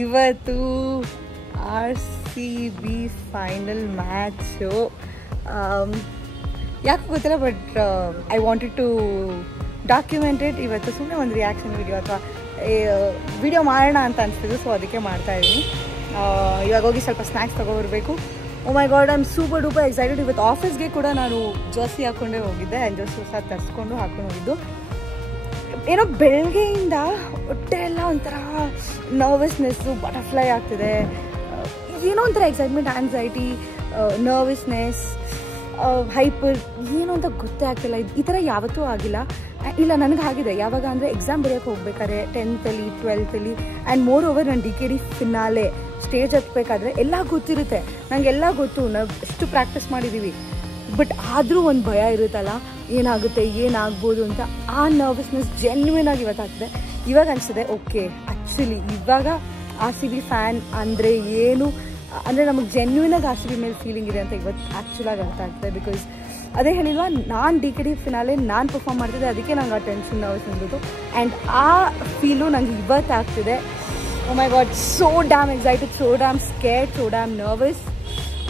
ಇವತ್ತು RCB final match. ಯಾಕೆ ಗೊತ್ತಿಲ್ಲ, but I wanted to documented. ಇವತ್ತು ಸುಮ್ಮನೆ ಒಂದು ರಿಯಾಕ್ಷನ್ ವಿಡಿಯೋ ಅಥವಾ ವಿಡಿಯೋ ಮಾಡೋಣ ಅಂತ ಅನಿಸ್ತಿದ್ದು, ಸೊ ಅದಕ್ಕೆ ಮಾಡ್ತಾಯಿದ್ದೀನಿ. ಇವಾಗ ಹೋಗಿ ಸ್ವಲ್ಪ ಸ್ನ್ಯಾಕ್ಸ್ ತೊಗೊಬರ್ಬೇಕು. Oh my god, I am super duper excited. ಇವತ್ತು ಆಫೀಸ್ಗೆ ಕೂಡ ನಾನು ಜರ್ಸಿ ಹಾಕ್ಕೊಂಡೇ ಹೋಗಿದ್ದೆ. ಆ್ಯಂಡ್ ಜರ್ಸಿ ಹೊಸ ತರಿಸ್ಕೊಂಡು ಹಾಕ್ಕೊಂಡು ಹೋಗಿದ್ದು. ಏನೋ ಬೆಳಗ್ಗೆಯಿಂದ ಹೊಟ್ಟೆ ಎಲ್ಲ ಒಂಥರ ನರ್ವಸ್ನೆಸ್ಸು, ಬಟರ್ಫ್ಲೈ ಆಗ್ತಿದೆ. ಏನೋ ಒಂಥರ ಎಕ್ಸೈಟ್ಮೆಂಟ್, ಆ್ಯನ್ಸೈಟಿ, ನರ್ವಸ್ನೆಸ್, ಹೈಪರ್, ಏನು ಅಂತ ಗೊತ್ತೇ ಆಗ್ತಿಲ್ಲ. ಈ ಥರ ಯಾವತ್ತೂ ಆಗಿಲ್ಲ. ಇಲ್ಲ, ನನಗಾಗಿದೆ. ಯಾವಾಗ ಅಂದರೆ ಎಕ್ಸಾಮ್ ಬರೆಯೋಕ್ಕೆ ಹೋಗ್ಬೇಕಾದ್ರೆ 10th 12th and more over ನಾನು DKD ಫಿನಾಲೆ ಸ್ಟೇಜ್ ಹತ್ಬೇಕಾದ್ರೆ ಎಲ್ಲ ಗೊತ್ತಿರುತ್ತೆ. ನನಗೆಲ್ಲ ಗೊತ್ತು, ನಾವು ಎಷ್ಟು ಪ್ರಾಕ್ಟೀಸ್ ಮಾಡಿದ್ದೀವಿ. ಬಟ್ ಆದರೂ ಒಂದು ಭಯ ಇರುತ್ತಲ್ಲ, ಏನಾಗುತ್ತೆ, ಏನಾಗ್ಬೋದು ಅಂತ. ಆ ನರ್ವಸ್ನೆಸ್ ಜೆನ್ಯೂನ್ ಆಗಿ ಇವತ್ತಾಗ್ತದೆ. ಇವಾಗ ಅನಿಸಿದೆ, ಓಕೆ, ಆ್ಯಕ್ಚುಲಿ ಇವಾಗ RCB ಫ್ಯಾನ್ ಅಂದರೆ ಏನು, ಅಂದರೆ ನಮಗೆ ಜೆನ್ಯೂನಾಗಿ RCB ಮೇಲೆ ಫೀಲಿಂಗ್ ಇದೆ ಅಂತ ಇವತ್ತು ಆ್ಯಕ್ಚುಲಾಗಿ ಅರ್ಥ ಆಗ್ತದೆ. ಬಿಕಾಸ್ ಅದೇ ಹೇಳಿಲ್ವಾ, ನಾನು DKD ಫಿನಾಲೆ ನಾನು ಪರ್ಫಾರ್ಮ್ ಮಾಡ್ತಿದ್ದೆ, ಅದಕ್ಕೆ ನಂಗೆ ಆ ಟೆನ್ಷನ್ ನರ್ವಸ್ ಅಂದ್ಬಿಟ್ಟು. ಆ್ಯಂಡ್ ಆ ಫೀಲು ನಂಗೆ ಇವತ್ತು ಆಗ್ತಿದೆ. Oh my god, so damn excited, so damn scared, so damn nervous.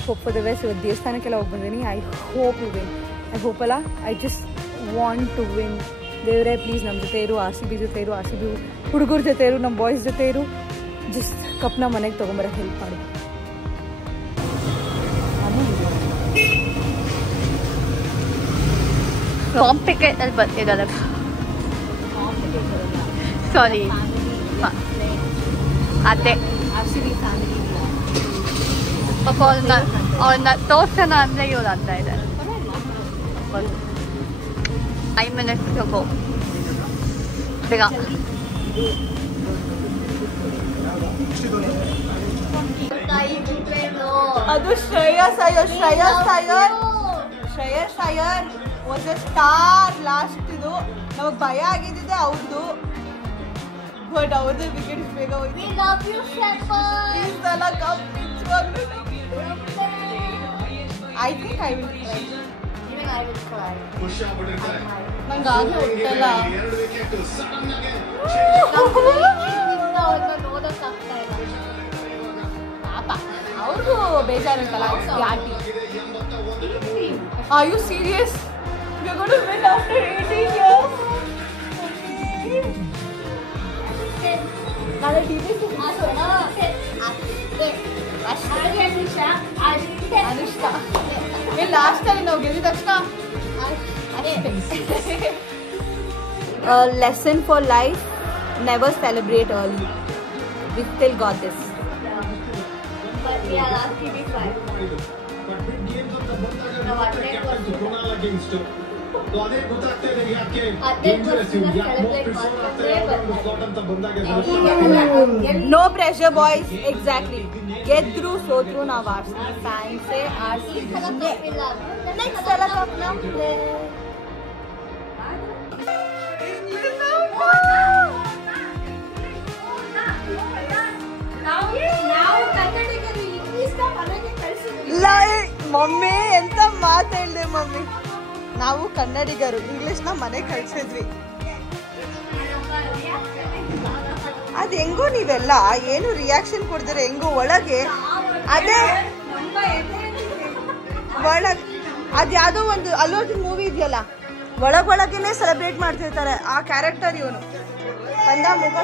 Hope for the best. ಇವತ್ತು ದೇವಸ್ಥಾನಕ್ಕೆಲ್ಲ ಹೋಗಿ ಬಂದೀನಿ. I hope you win. I hope ಅಲ್ಲ, I just want to win. ದೇವರೇ ಪ್ಲೀಸ್ ನಮ್ಮ ಜೊತೆ ಇರು, RCB ಜೊತೆ ಇರು, RCB ಹುಡುಗರ ಜೊತೆ ಇರು, ನಮ್ಮ ಬಾಯ್ಸ್ ಜೊತೆ ಇರು. ಜಸ್ಟ್ ಕಪ್ನ ಮನೆಗೆ ತೊಗೊಂಬರೋಕ್ಕೆ ಹೆಲ್ಪ್ ಮಾಡಿ. ಕಾಂಪ್ಲಿಕೇಟೆಡ್ ಬರ್ತಿದ್ದಲ್ಲ, ಸಾರಿ ಅದೇ RCB ಫ್ಯಾಮಿಲಿ ಪಾಪ ಅವ್ರನ್ನ ತೋರ್ಸೋಣ ಅಂದರೆ ಇವ್ರು ಅಂತ ಇದೆ. 5 minutes ಹೋಗೋ ಬೇಗ. ಅದು Shreyas Iyer. Shreyas Iyer was A star last. ಇದು ನಮಗೆ ಭಯ ಆಗಿದ್ದಿದೆ ಅವ್ರದ್ದು, ಬಟ್ ಅವ್ರದ್ದು ವಿಕೆಟ್ ಬೇಗ ಹೋಯ್ತು. I think I will CRY. ನಂಗೆ ಆಗಲೇ ಹುಟ್ಟಲ್ಲ. ಅವ್ರಿಗೂ ಬೇಜಾರುಂಟಲ್ಲ. Are you serious? We are going to win after 18 years. ನಾಳೆ DBC ಅನುಷ್ಕಾ ಲಾಸ್ಟ್ ಟೈಮ್ ನಾವು ಗೆದ್ದಿದ ತಕ್ಷಣ lesson for life: never celebrate early. We still got this. But we are RCB fans. No pressure, boys. Exactly. Get through, so through. Now RCB fans say RCB. Next World Cup now. Mummy ಎಂತ ಮಾತು ಹೇಳಿದೆ mummy. ನಾವು ಕನ್ನಡಿಗರು ಇಂಗ್ಲಿಷ್ನ ಮನೆಗೆ ಕಳ್ಸಿದ್ವಿ. ಅದು ಹೆಂಗೋ ನೀವೆಲ್ಲ ಏನು ರಿಯಾಕ್ಷನ್ ಕೊಡ್ತೀರ, ಹೆಂಗೋ ಒಳಗೆ ಅದೇ ಒಳಗೆ ಅದು ಯಾವುದೋ ಒಂದು ಅಲ್ಲು ಅರ್ಜುನ್ ಮೂವಿ ಇದೆಯಲ್ಲ, ಒಳಗೊಳಗೇನೆ ಸೆಲೆಬ್ರೇಟ್ ಮಾಡ್ತಿರ್ತಾರೆ ಆ ಕ್ಯಾರೆಕ್ಟರ್. ಇವನು ಬಂದ ಮುಖ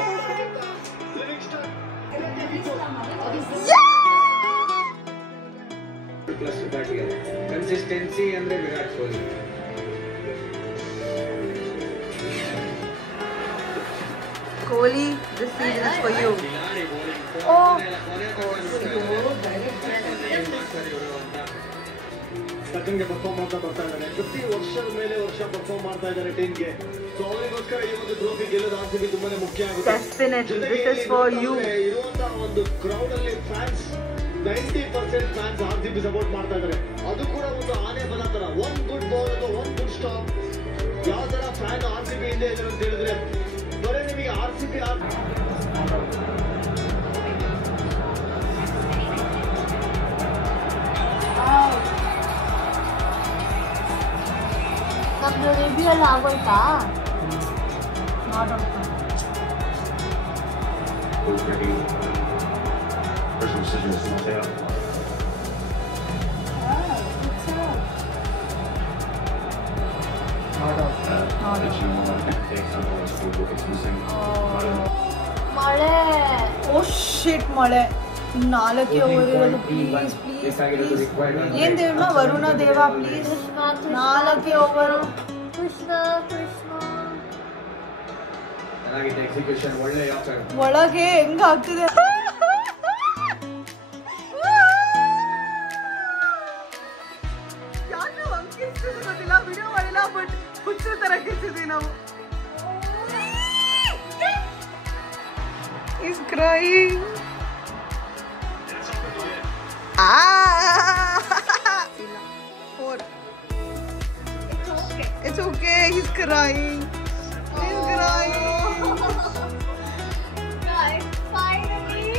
ಕನ್ಸಿಸ್ಟೆನ್ಸಿ ಅಂದ್ರೆ Virat Kohli. Kohli, this season is for you. ಸಚಿನ್ಗೆ ಪರ್ಫಾರ್ಮ್ ಮಾಡ್ತಾ ಬರ್ತಾ ಇದ್ದಾರೆ. ಪ್ರತಿ ವರ್ಷದ ಮೇಲೆ ವರ್ಷ ಪರ್ಫಾರ್ಮ್ ಮಾಡ್ತಾ ಇದ್ದಾರೆ ಟೀಮ್ಗೆ. ಸೊ ಅವರಿಗೋಸ್ಕರ ಈ ಒಂದು ಟ್ರೋಫಿ ಗೆಲ್ಲೋದು RCB ತುಂಬಾನೇ ಮುಖ್ಯ ಆಗುತ್ತೆ. ಇರುವಂತಹ ಒಂದು ಕ್ರೌಡ್ ಅಲ್ಲಿ ಫ್ಯಾನ್ಸ್ 90% ಫ್ಯಾನ್ಸ್ RCB ಸಪೋರ್ಟ್ ಮಾಡ್ತಾ ಇದ್ದಾರೆ. ಅದು ಕೂಡ ಒಂದು ಆನೆ ಬಲ ತರ, ಒನ್ ಗುಡ್ ಬಾಲ್ ಅಥವಾ ಒನ್ ಗುಡ್ ಸ್ಟಾಪ್. ಯಾವ ತರ ಫ್ಯಾನ್ RCB ಹಿಂದೆ ಇದ್ದಾರೆ ಅಂತ ಹೇಳಿದ್ರೆ ಬರೀ ನಿಮಗೆ RCB ನಮ್ದು ರಿವ್ಯೂ ಎಲ್ಲ ಆಗೋಯ್ತಾ? ಮಾಡೋಣ. ಮಳೆ ಓ ಶಿಟ್ ಮಳೆ 4 ಓವರ್ ಇರೋದು ಪ್ಲೀಸ್ ಪ್ಲೀಸ್ ಏನ್ ದೇವಮ್ಮ ವರುಣ ದೇವ ಪ್ಲೀಸ್ 4 ಓವರ್ ಕೃಷ್ಣ ಒಳಗೆ ಹೆಂಗ ಆಗ್ತಿದೆ ವಿಡಿಯೋ ಮಾಡಿಲ್ಲ ಬಟ್ ಹುಚ್ಚು ತರ ಕಿರ್ತಿದ್ವಿ ನಾವು He's crying. Four. It's okay. He's crying. He's crying. Guys, finally.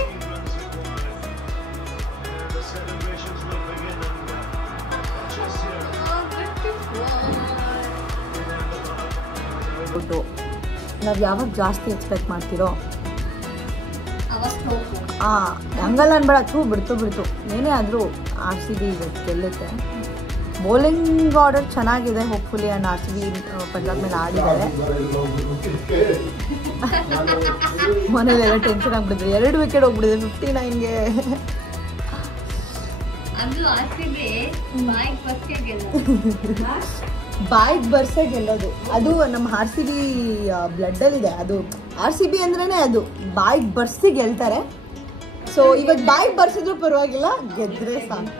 ನಾವು ಯಾವಾಗ ಜಾಸ್ತಿ ಎಕ್ಸ್ಪೆಕ್ಟ್ ಮಾಡ್ತಿರೋ ಅವಸ್ಥೆ ಹಂಗಲ್ಲ ಅನ್ಬೇಡ ಬಿಡ್ತು ಏನೇ ಆದರೂ RCB ಇವತ್ತು ಗೆಲ್ಲುತ್ತೆ ಬೌಲಿಂಗ್ ಆರ್ಡರ್ ಚೆನ್ನಾಗಿದೆ ಹೋಪ್ಫುಲಿ ಆ್ಯಂಡ್ RCB ಪಂಜಾಬ್ ಮೇಲೆ ಆಡಿದ್ದಾರೆ ಮನೇಲೆಲ್ಲ ಟೆನ್ಷನ್ ಆಗ್ಬಿಟ್ಟಿದ್ರು 2 ವಿಕೆಟ್ ಹೋಗ್ಬಿಟ್ಟಿದೆ 59ಗೆ ಬಾಯ್ಗೆ ಬರ್ಸೇ ಗೆಲ್ಲೋದು ಅದು ನಮ್ಮ RCB ಬ್ಲಡ್ಡಲ್ಲಿದೆ ಅದು RCB ಅಂದ್ರೇ ಅದು ಬಾಯ್ಗೆ ಬರ್ಸಿ ಗೆಲ್ತಾರೆ ಸೊ ಇವತ್ತು ಬಾಯ್ಗೆ ಬರ್ಸಿದ್ರು ಪರವಾಗಿಲ್ಲ ಗೆದ್ರೆ ಸಾಕು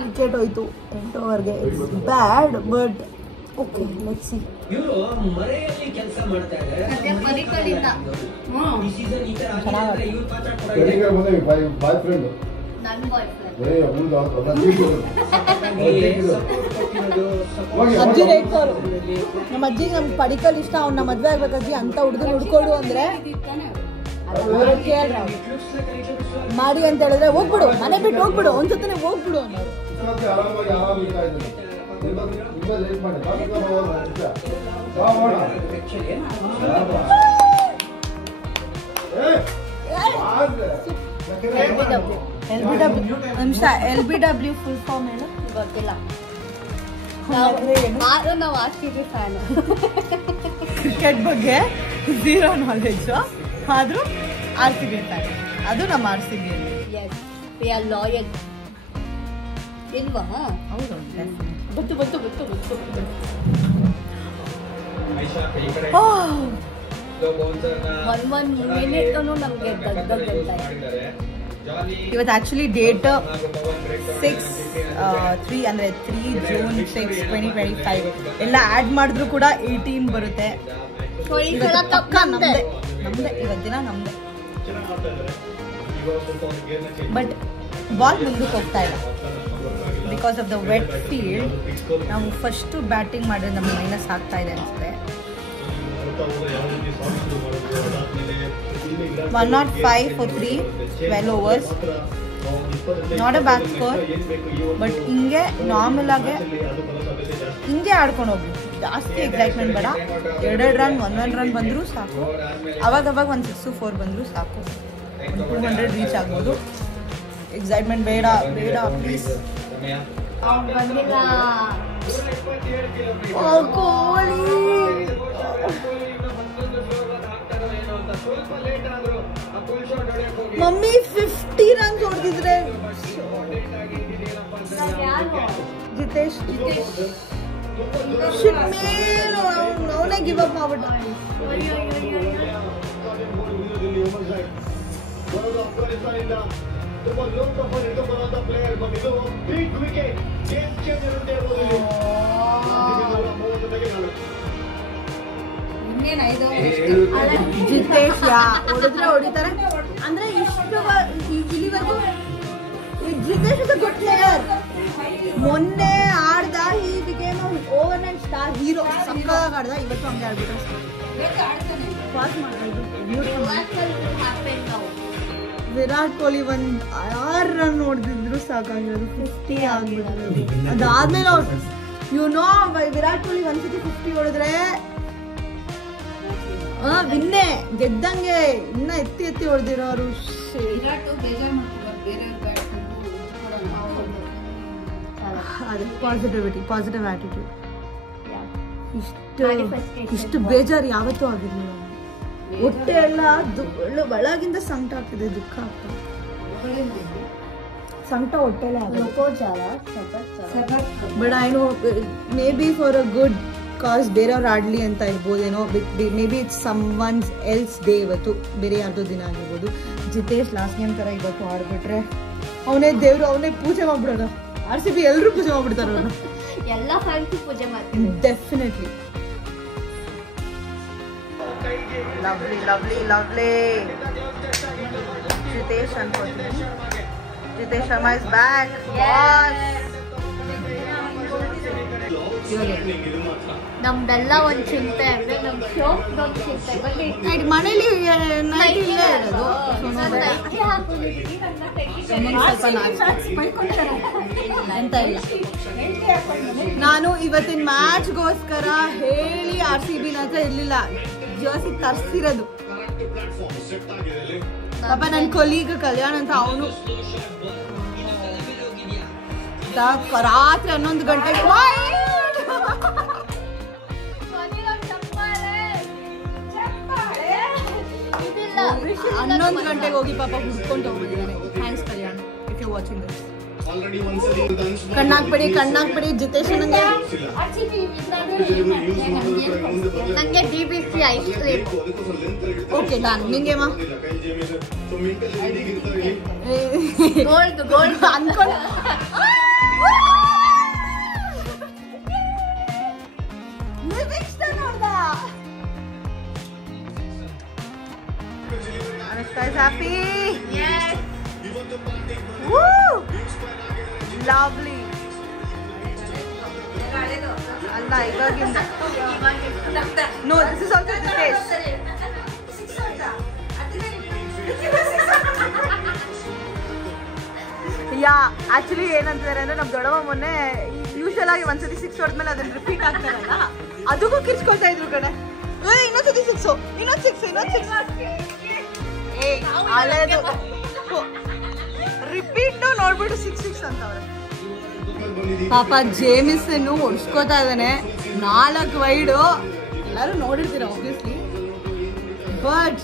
ವಿಕೆಟ್ ಹೋಯ್ತು 8 ಓವರ್ಗೆ it's bad but okay let's see ಇವರು ಮರೆಯಲ್ಲಿ ಕೆಲಸ ಮಾಡ್ತಾ ಇದ್ದಾರೆ ಅಜ್ಜಿ ರೈತರು ನಮ್ಮ ಅಜ್ಜಿಗೆ ನಮ್ಮ ಪಡಿಕಲ್ ಇಷ್ಟ ಅವ್ನ ಮದ್ವೆ ಆಗ್ಬೇಕಜ್ಜಿ ಅಂತ ಹುಡುಗರು ಹುಡ್ಕೊಡು ಅಂದ್ರೆ ಮಾಡಿ ಅಂತ ಹೇಳಿದ್ರೆ ಹೋಗ್ಬಿಡು ಮನೆ ಬಿಟ್ಟು ಹೋಗ್ಬಿಡು ಒಂದ್ಸತಿನೇ ಹೋಗ್ಬಿಡು ಅನ್ನೋರು LBW ಫುಲ್ ಫಾರ್ಮ್ ಏನು ಗೊತ್ತಿಲ್ಲ ನಾವು RCB ಫ್ಯಾನ್ ಕ್ರಿಕೆಟ್ ಬಗ್ಗೆ 0 ನಾಲೆಜ್ ಆದ್ರೂ RCB ಫ್ಯಾನ್ ಅದು ನಮ್ಮ RCB ವಿ ಆರ್ ಲಾಯಲ್ ಇಲ್ವಾ ಹೌದು ಗೊತ್ತು ಒಂದ್ ಮಿನಿಟ್ ನಮ್ಗೆ ಇವತ್ತು ಆಕ್ಚುಲಿ ಡೇಟ್ 6/3 ಅಂದ್ರೆ 3 ಜೂನ್ 6 2025 ಎಲ್ಲ ಆಡ್ ಮಾಡಿದ್ರು ಕೂಡ 18 ಬರುತ್ತೆ ನಮ್ದೆ ಇವತ್ತು ದಿನ ನಮ್ದೆ ಬಟ್ ಬಾಲ್ ಮುಂದಕ್ಕೆ ಹೋಗ್ತಾ ಇಲ್ಲ because of the wet field ನಾವು ಫಸ್ಟ್ ಬ್ಯಾಟಿಂಗ್ ಮಾಡಿದ್ರೆ ನಮ್ಗೆ ಮೈನಸ್ ಆಗ್ತಾ ಇದೆ ಅನ್ಸುತ್ತೆ 105 for 3 12 overs not a bad score but ಹಿಂಗೆ ನಾರ್ಮಲ್ ಆಗಿ ಹಿಂಗೆ ಆಡ್ಕೊಂಡು ಹೋಗಿ ಜಾಸ್ತಿ ಎಕ್ಸೈಟ್ಮೆಂಟ್ ಬೇಡ 2 ರನ್ 1 ರನ್ ಬಂದರೂ ಸಾಕು ಅವಾಗ ಒಂದು 6-4 ಬಂದರೂ ಸಾಕು 200 ರೀಚ್ ಆಗ್ಬೋದು ಎಕ್ಸೈಟ್ಮೆಂಟ್ ಬೇಡ ಪ್ಲೀಸ್ ಬಂದಿಲ್ಲ ಮಮ್ಮಿ 50 ರನ್ಸ್ ಹೊಡೆದಿದ್ರೆ ಜಿತೇಶ್ ಅವನೇ ಗಿವ್ ಅಪ್ ಮಾಡ್ಬಿಟ್ಟ ಜಿತೇಶ್ ಹೊಡಿತಾರೆ ಅಂದ್ರೆ ಇಷ್ಟು ಇಲ್ಲಿವರೆಗೂ Jitesh is a good player ಮೊನ್ನೆ ಆಡ್ದ ಈ became overnight star hero ಸಕ್ಕತ್ತಾಗಿ ಆಡ್ದ ಇವತ್ತು ಹಂಗೆ ಆಡ್ಬಿಟ್ರೆ ವಿರಾಟ್ ಕೊಹ್ಲಿ 6 ರನ್ ಹೊಡೆದಿದ್ರು ಸಾಕಾಗಿರೋದು 50 ಆಗ್ಬಿಡೋದು ಅದಾದ್ಮೇಲೆ ವಿರಾಟ್ ಕೊಹ್ಲಿ ಒಂದ್ಸತಿ 50 ಹೊಡೆದ್ರೆ ವಿನ್ನೇ ಗೆದ್ದಂಗೆ ಇನ್ನ ಎತ್ತಿ ಎತ್ತಿ ಹೊಡೆದಿರೋರು. ಅದೇ ಪಾಸಿಟಿವ್ ಆಟಿಟ್ಯೂಡ್. ಇಷ್ಟು ಬೇಜಾರು ಯಾವತ್ತೂ ಆಗಿರ್ಲಿಲ್ಲ. ಹೊಟ್ಟೆ ಎಲ್ಲ ಒಳಗಿಂದ ಸಂಕಟ ಆಗ್ತಿದೆ, ದುಃಖ ಆಗ್ತದೆ. ಸಂಕಟ ಹೊಟ್ಟೆಲ್ಲ but I know maybe for a good cause ಬೇರೆಯವ್ರು ಆಡ್ಲಿ ಅಂತ ಇರ್ಬೋದೇನೋ. Maybe it's someone's else day ಇವತ್ತು, ಬೇರೆ ಯಾರ್ದೋ ದಿನ ಆಗಿರ್ಬೋದು. ಜಿತೇಶ್ ಲಾಸ್ಟ್ ಗೇಮ್ ಥರ ಇವತ್ತು ಆಡ್ಬಿಟ್ರೆ ಅವನೇ ದೇವ್ರು, ಅವನೇ ಪೂಜೆ ಮಾಡ್ಬಿಡೋಣ. RCB ಎಲ್ಲರೂ ಪೂಜೆ ಮಾಡ್ಬಿಡ್ತಾರ ಅವನು. ಎಲ್ಲ ಫ್ಯಾನ್ಸ್ ಪೂಜೆ ಮಾಡ್ತಾರೆ definitely. Lovely lovely lovely. Jitesh ಅನ್ಕೋತೀನಿ. Jitesh Sharma is back. ನಮ್ದೆಲ್ಲ ಒಂದ್ ಚಿಂತೆ ಅಂದ್ರೆ ನಮ್ ಶೋಕ್ ಒಂದು ಚಿಂತೆ. ಮನೇಲಿ ನೈಟ್ ಇಲ್ಲೇ ಇರೋದು. ಎಂತ ಇಲ್ಲ. ನಾನು ಇವತ್ತಿನ ಮ್ಯಾಚ್ಗೋಸ್ಕರ ಹೇಳಿ RCB ಹತ್ರ ಇರ್ಲಿಲ್ಲ, ಜರ್ಸಿ ತರ್ಸಿರೋದು. ಪಾಪ ನನ್ನ ಕೊಲೀಗ್ ಕಲ್ಯಾಣ್ ಅಂತ, ಅವನು ರಾತ್ರಿ 11 ಗಂಟೆಗೆ 11 ಗಂಟೆಗೆ ಹೋಗಿ ಪಾಪ ಹುಡ್ಕೊಂಡು ಹೋಗ್ಬಿಟ್ಟಿದ್ದಾನೆ. Thanks Kalyan, if you watching this. ಕಣ್ಣಾಕ್ಬಿಡಿ ಜಿತೇಶ್. ನಂಗೆ DBC ice cream. Okay done. ನಿಂಗೇಮ ಗೋಲ್ಡ್ ಅನ್ಕೊಂಡು Anushka is happy. Yes. Woo! Lovely. ಅಲ್ಲ ಇವಾಗಿಂದ. No, this is also the taste. Yeah actually ಏನಂತಾರೆ ಅಂದ್ರೆ ನಮ್ಮ ದೊಡ್ಡಮ್ಮ ಮೊನ್ನೆ ಯೂಶುವಲ್ ಆಗಿ ಒಂದ್ಸತಿ 6 ಹೊಡೆದ್ಮೇಲೆ ಅದನ್ನ ರಿಪೀಟ್ ಆಗ್ತಾರಲ್ಲ, ಅದಕ್ಕೂ ಕಿರ್ಚ್ಕೊಳ್ತಾ ಇದ್ರು ಕಡೆ. ಇನ್ನೊಂದ್ಸತಿ 6, ಇನ್ನೊಂದು 6. ಹಳೇದು ರಿಪೀಟ್ ನೋಡ್ಬಿಟ್ಟು 6 ಅಂತವ್ರೆ. ಪಾಪ ಜೇಮಿಸನ್ ಹೊಡ್ಸ್ಕೋತಾ ಇದ್ದಾನೆ 4 ವೈಡು. ಎಲ್ಲರೂ ನೋಡಿರ್ತೀರ ಆಬ್ವಿಯಸ್ಲಿ. ಬಟ್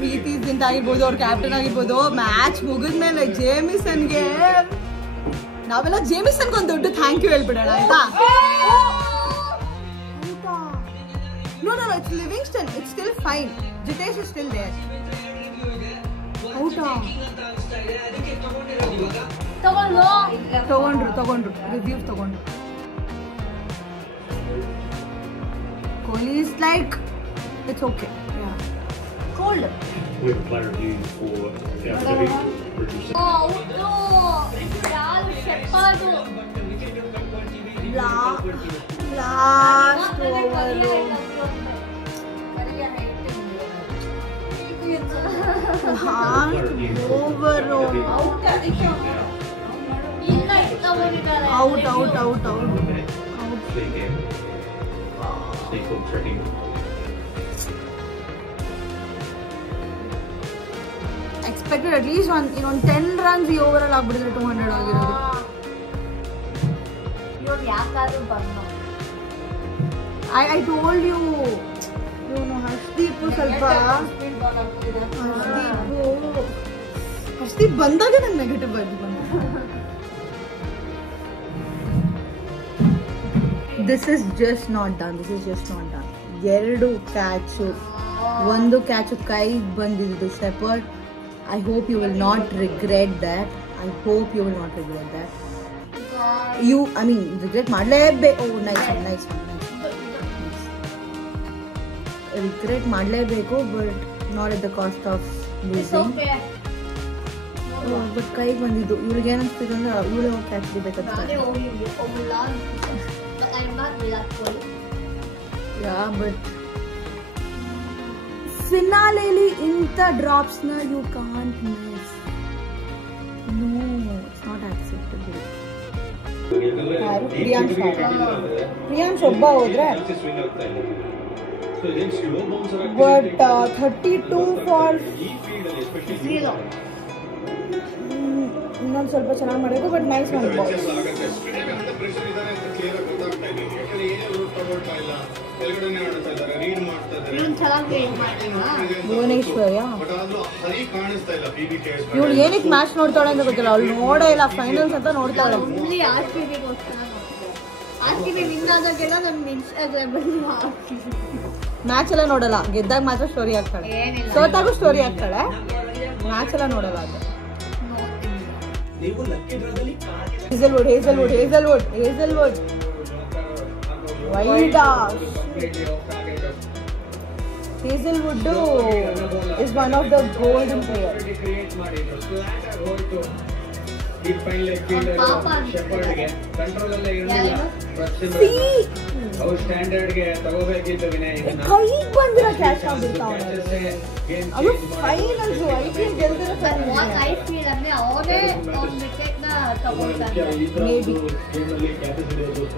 ಪ್ರೀತಿ ಜಿಂತ ಆಗಿರ್ಬೋದು, ಅವ್ರ ಕ್ಯಾಪ್ಟನ್ ಆಗಿರ್ಬೋದು, ಮ್ಯಾಚ್ ಮುಗಿದ್ಮೇಲೆ ಜೇಮಿಸನ್ಗೆ ನಾವೆಲ್ಲ ಜೇಮಿಸನ್ಗೆ ಒಂದು ದೊಡ್ಡ ಥ್ಯಾಂಕ್ ಯು ಹೇಳ್ಬಿಡೋಣ ಆಯ್ತಾ? No, it's Livingston. It's still fine. Jitesh is still there. ಔಟಾ ತಗೊಂಡ್ರು ರಿವ್ಯೂಸ್ ತಗೊಂಡ್ರು. Kohli is like it's okay. Cold. We have a player used for last over out. Expected at least one 10 runs ಈ over ಅಲ್ಲಿ ಆಗ್ಬಿಡಿದ್ರೆ 200 ಆಗಿರೋದು. ಇವ್ರು ಯಾಕಾದ್ರೂ ಬಂದು I told you, Harshdeep ಸ್ವಲ್ಪ ಹರ್ಷದೀಪ್ ಬಂದಾಗ ನಂಗೆ ನೆಗೆಟಿವ್ ಬಂದು. This is just not done. 2 catch, 1 catch ಕೈಗೆ ಬಂದಿದ್ದು shepherd. I hope you will not regret that. regret ಮಾಡಲೇಬೇಕು. ನೈಸ್ ರಿಗ್ರೆಟ್ ಮಾಡಲೇಬೇಕು, but not at the cost of losing. But ಕೈಗೆ ಬಂದಿದ್ದು ಇವ್ರಿಗೆ ಏನಿಸ್ತಿದೆ ಅಂದ್ರೆ ಇವಳು ಕ್ಯಾಚ್ ಹಿಡಿಬೇಕಂತ. ಬಟ್ ಫಿನಾಲೆಲಿ ಇಂಥ ಡ್ರಾಪ್ಸ್ನ you can't miss. No, it's not acceptable. Priyansh ಒಬ್ಬ ಹೋದ್ರೆ ಬಟ್ 32 ಫಾರ್ ಇನ್ನೊಂದು ಸ್ವಲ್ಪ ಚೆನ್ನಾಗಿ ಮಾಡಬೇಕು. ಬಟ್ ನೈಸ್ ಒಂದು ಬಾಯ್ಸ್. ಭುವನೇಶ್ವರ್ಯ ಇವಳು ಏನಕ್ಕೆ ಮ್ಯಾಚ್ ನೋಡ್ತಾಳೆ ಅಂತ ಗೊತ್ತಿಲ್ಲ. ಅವಳು ನೋಡೇ ಇಲ್ಲ, ಫೈನಲ್ಸ್ ಅಂತ ನೋಡ್ತಾಳೆ. ಮ್ಯಾಚ್ ಎಲ್ಲ ನೋಡಲ್ಲ, ಗೆದ್ದಾಗ ಮಾತ್ರ ಸ್ಟೋರಿ ಹಾಕ್ತಾಳೆ, ಸೋತಾಗೂ ಸ್ಟೋರಿ ಹಾಕ್ತಾಳೆ, ಮ್ಯಾಚ್ ಎಲ್ಲ ನೋಡಲ್ಲ. ಅದು ಹೇಸಲ್ವುಡ್ ಹೇಸಲ್ವುಡ್ ಹೇಸಲ್ವುಡ್ ಹೇಸಲ್ವುಡ್ ವೈಡಾ. Hazelwood is one of the golden players. ಕೈಗೆ ಬಂದಿರೋ ಕ್ಯಾಚ್ ಆಗ್ಬಿಡ್ತಾವ. ಅದು ಫೈನಲ್ಸ್ IPL ಗೆಲ್ದಿರೋ ಮೇಬಿ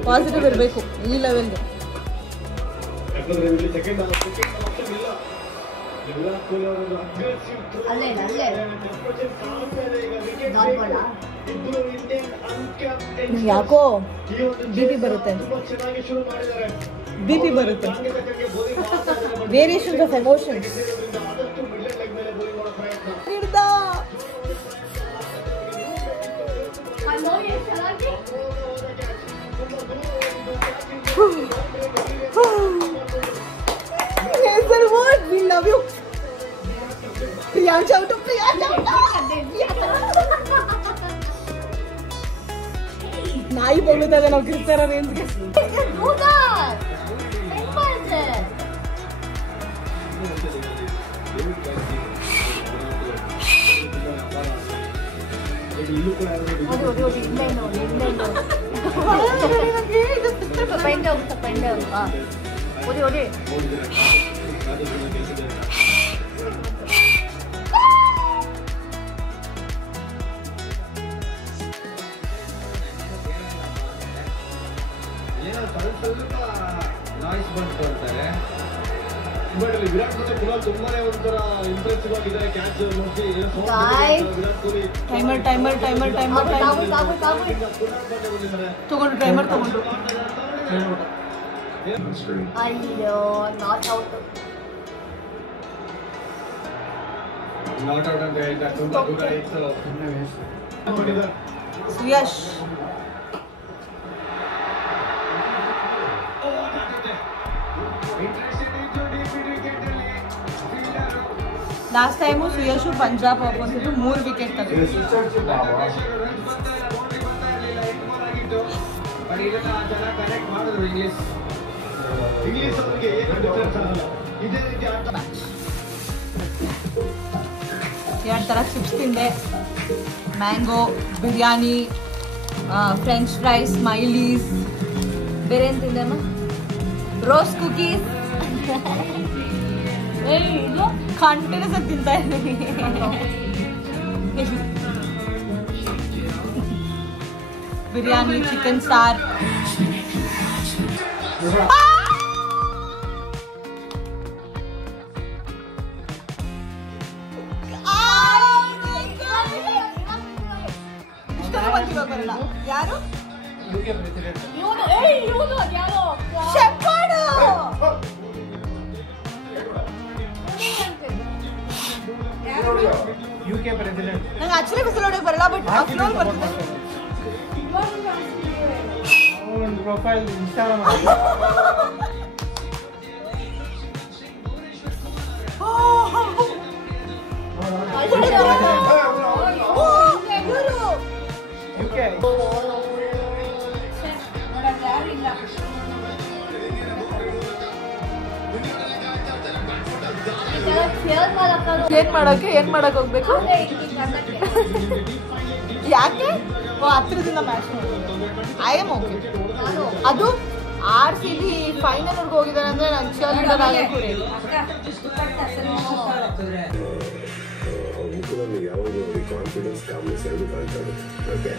ಪಾಸಿಟಿವ್ ಇರಬೇಕು ಈ ಲೆವೆಲ್ಗೆ. ಯಾಕೋ BP ಬರುತ್ತೆ, BP ಬರುತ್ತೆ. Variations of emotions. Hazelwood, we love you. Priyanka out, Priyanka out. ನಾಯಿ ಬೊಗಳುತ್ತದೆ ನಾವು ಕ್ರಿಸ್ತರ ರೇಂಜ್ಗೆ. ಸ್ವಲ್ಪ ನಾಯ್ಸ್ ಬಂತು ಅಂತಾರೆ. ಬಟ್ ಅಲ್ಲಿ ವಿರಾಟ್ ಕೊಹ್ಲಿ ಕೂಡ ತುಂಬಾನೇ ಒಂಥರ ಇಂಪ್ರೆಸಿವ್ ಆಗಿದೆ. ಕ್ಯಾಚ್ ನೋಡಿ ವಿರಾಟ್ ಕೊಹ್ಲಿ ಟೈಮರ್ ತಗೊಂಡು ಟೈಮರ್ ತಗೊಂಡು ಅಯ್ಯೋ ನಾಟ್ ಔಟ್ ಅಂತ ಹೇಳ್ತಾರೆ. ತುಂಬಾ ದೂರ ಇತ್ತು. Suyash last time Suyash Punjab opposite 3 wicket ತೆಗೆದ್ರು. ಎರಡು ಥರ ಚಿಪ್ಸ್ ತಿಂದೆ, mango, biryani, french fries, smileys, ಬೇರೆ ಏನು ತಿಂದೆಮ್ಮ? Rose cookies. ಇದು ಕಂಟಿನ್ಯೂಸ್ ಆಗಿ ತಿಂತಾ ಇದ್ದೀನಿ. ಬಿರಿಯಾನಿ, ಚಿಕನ್ ಸಾರ್. ಇಷ್ಟೊಂದು ಬಂದಿರೋ ಬರಲ್ಲ. ಯಾರು? ನಂಗೆ ಆಕ್ಚುಲಿ ಬಿಸಿಲು ಹೊಡೆಯಕ್ಕೆ ಬರಲ್ಲ, ಬಟ್ ಅಫ್ರೋಲ್ ಬರ್ತದೆ. ಪ್ರೊಫೈಲ್ ಇನ್ಸ್ಟಾಗ್ರಾಮ್ ಏನ್ ಮಾಡಕ್ ಹೋಗ್ಬೇಕು? ಯಾಕೆ ಹತ್ರದಿಂದ ಮ್ಯಾಚ್ ಐ ಆಮ್ ಓಕೆ. ಅದು RCB ಫೈನಲ್ ಹೋಗಿದ್ದಾರೆ ಅಂದ್ರೆ ನಾನು ಚೇರ್ಲೀಡರ್ ಆಗಬೇಕು. ಕಾನ್ಫಿಡೆನ್ಸ್ ಕಾಮ್ನೆಸ್ ಎರಡು ಕಾಣ್ತದೆ. Okay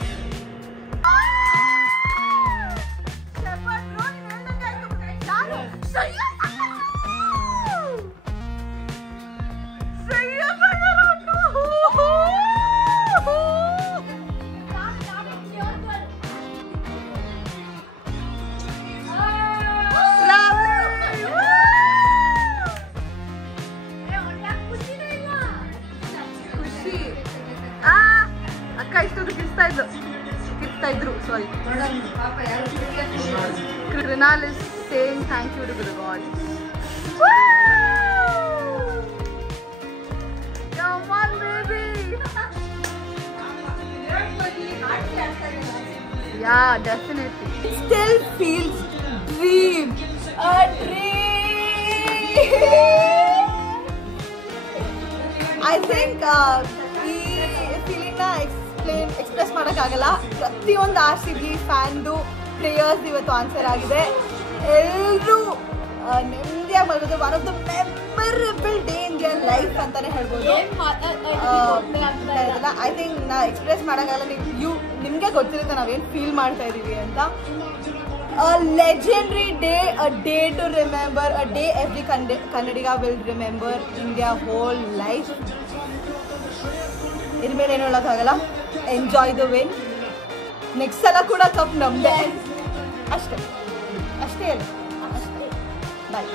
Kunal is saying thank you to the gods. Come on, baby. Yeah, definitely. It still feels dream. A dream. I think ಈ ಫೀಲಿಂಗ್ನ ಎಕ್ಸ್ಪ್ರೆಸ್ ಮಾಡೋಕ್ಕಾಗಲ್ಲ. ಪ್ರತಿಯೊಂದು RCB ಫ್ಯಾನ್ದು ಪ್ಲೇಯರ್ಸ್ ಇವತ್ತು ಆನ್ಸರ್ ಆಗಿದೆ. ಎಲ್ಲರೂ ನೆಮ್ಮದಿಯಾಗಿ ಮಲಗೋದು one of the memorable day in their life ಅಂತಾನೆ ಹೇಳ್ಬೋದು. ಐ ಥಿಂಕ್ ನಾ ಎಕ್ಸ್ಪ್ರೆಸ್ ಮಾಡೋಕ್ಕಾಗಲ್ಲ. ನಿಮಗೆ ಗೊತ್ತಿರುತ್ತೆ ನಾವೇನು ಫೀಲ್ ಮಾಡ್ತಾ ಇದ್ದೀವಿ ಅಂತ. A legendary day, a day to remember, a day every Kannadiga will remember in their whole life. ಇದ್ರ ಮೇಲೆ ಏನು ಹೇಳೋಕ್ಕಾಗಲ್ಲ. Enjoy the win. ನೆಕ್ಸ್ಟ್ ಸಲ ಕೂಡ ಕಪ್ ನಮ್ಮದೇ. ಅಷ್ಟೇ ಅಷ್ಟೇ ಅಲ್ಲ. ಬಾಯ್.